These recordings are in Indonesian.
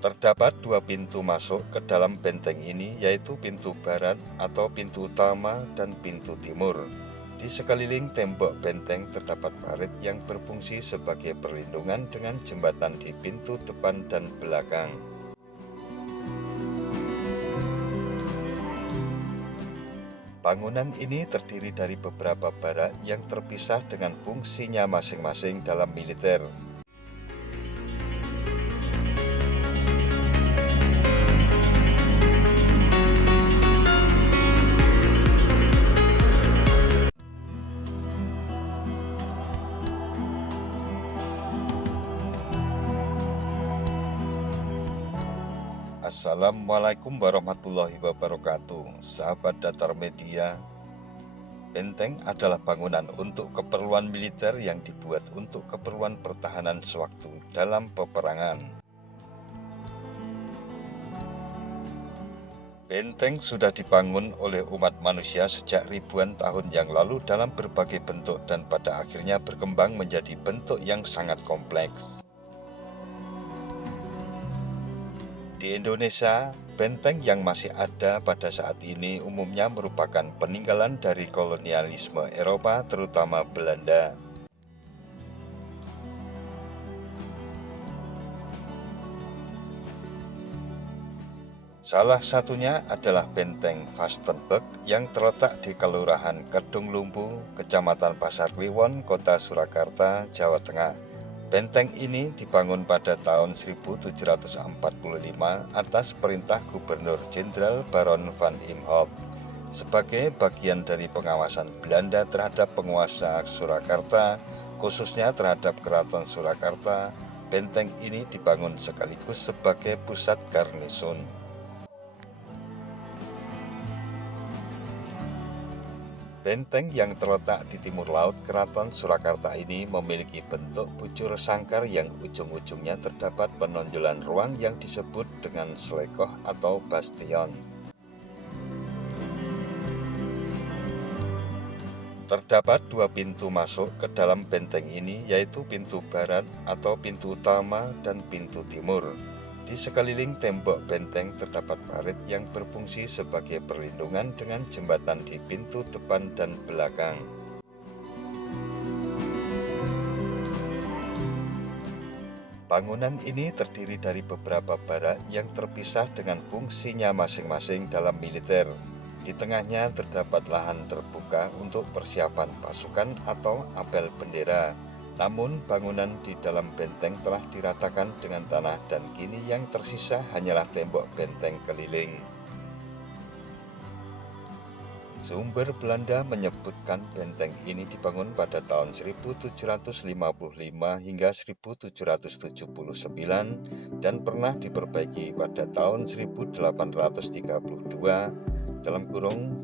Terdapat dua pintu masuk ke dalam benteng ini, yaitu pintu barat atau pintu utama dan pintu timur. Di sekeliling tembok benteng terdapat parit yang berfungsi sebagai perlindungan dengan jembatan di pintu depan dan belakang. Bangunan ini terdiri dari beberapa barak yang terpisah dengan fungsinya masing-masing dalam militer. Assalamualaikum warahmatullahi wabarakatuh, sahabat Datar Media. Benteng adalah bangunan untuk keperluan militer yang dibuat untuk keperluan pertahanan sewaktu dalam peperangan. Benteng sudah dibangun oleh umat manusia sejak ribuan tahun yang lalu dalam berbagai bentuk dan pada akhirnya berkembang menjadi bentuk yang sangat kompleks. Di Indonesia, benteng yang masih ada pada saat ini umumnya merupakan peninggalan dari kolonialisme Eropa, terutama Belanda. Salah satunya adalah Benteng Vastenburg yang terletak di Kelurahan Kedung Lumbu, Kecamatan Pasar Kliwon, Kota Surakarta, Jawa Tengah. Benteng ini dibangun pada tahun 1745 atas perintah Gubernur Jenderal Baron van Imhoff sebagai bagian dari pengawasan Belanda terhadap penguasa Surakarta, khususnya terhadap Keraton Surakarta. Benteng ini dibangun sekaligus sebagai pusat garnison. Benteng yang terletak di timur laut Keraton Surakarta ini memiliki bentuk bujur sangkar yang ujung-ujungnya terdapat penonjolan ruang yang disebut dengan slekoh atau bastion. Terdapat dua pintu masuk ke dalam benteng ini, yaitu pintu barat atau pintu utama dan pintu timur. Di sekeliling tembok benteng terdapat parit yang berfungsi sebagai perlindungan dengan jembatan di pintu depan dan belakang. Bangunan ini terdiri dari beberapa barak yang terpisah dengan fungsinya masing-masing dalam militer. Di tengahnya terdapat lahan terbuka untuk persiapan pasukan atau apel bendera. Namun bangunan di dalam benteng telah diratakan dengan tanah dan kini yang tersisa hanyalah tembok benteng keliling. Sumber Belanda menyebutkan benteng ini dibangun pada tahun 1755 hingga 1779 dan pernah diperbaiki pada tahun 1832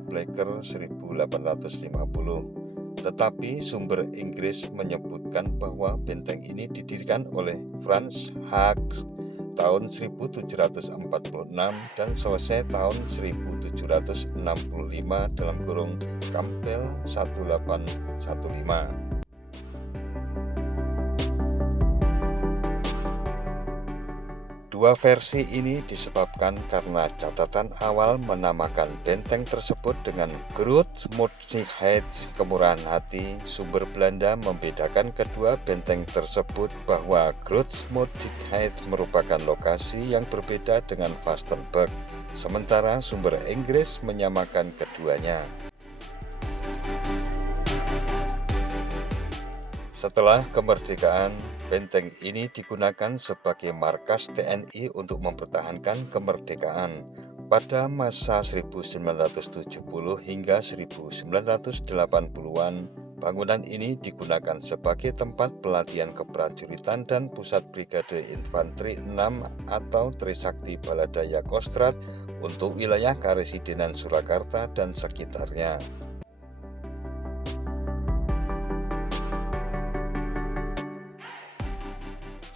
(Blecker 1850). Tetapi sumber Inggris menyebutkan bahwa benteng ini didirikan oleh Franz Hague tahun 1746 dan selesai tahun 1765 (Campbell 1815). Dua versi ini disebabkan karena catatan awal menamakan benteng tersebut dengan Grootmoedigheid, kemurahan hati. Sumber Belanda membedakan kedua benteng tersebut bahwa Grootmoedigheid merupakan lokasi yang berbeda dengan Vastenburg, sementara sumber Inggris menyamakan keduanya. Setelah kemerdekaan, benteng ini digunakan sebagai markas TNI untuk mempertahankan kemerdekaan. Pada masa 1970 hingga 1980-an, bangunan ini digunakan sebagai tempat pelatihan keprajuritan dan pusat Brigade Infanteri 6 atau Trisakti Baladaya Kostrad untuk wilayah Karesidenan Surakarta dan sekitarnya.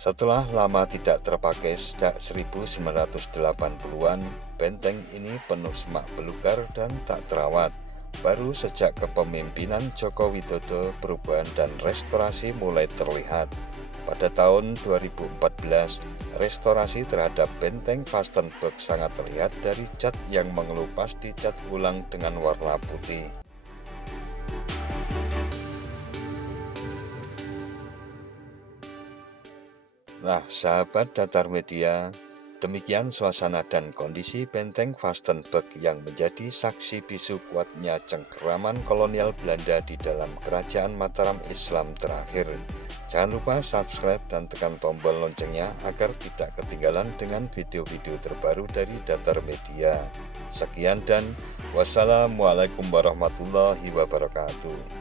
Setelah lama tidak terpakai sejak 1980-an, benteng ini penuh semak belukar dan tak terawat. Baru sejak kepemimpinan Joko Widodo, perubahan dan restorasi mulai terlihat. Pada tahun 2014, restorasi terhadap benteng Vastenburg sangat terlihat dari cat yang mengelupas dicat ulang dengan warna putih. Nah, sahabat Datar Media, demikian suasana dan kondisi benteng Vastenburg yang menjadi saksi bisu kuatnya cengkeraman kolonial Belanda di dalam kerajaan Mataram Islam terakhir. Jangan lupa subscribe dan tekan tombol loncengnya agar tidak ketinggalan dengan video-video terbaru dari Datar Media. Sekian dan wassalamualaikum warahmatullahi wabarakatuh.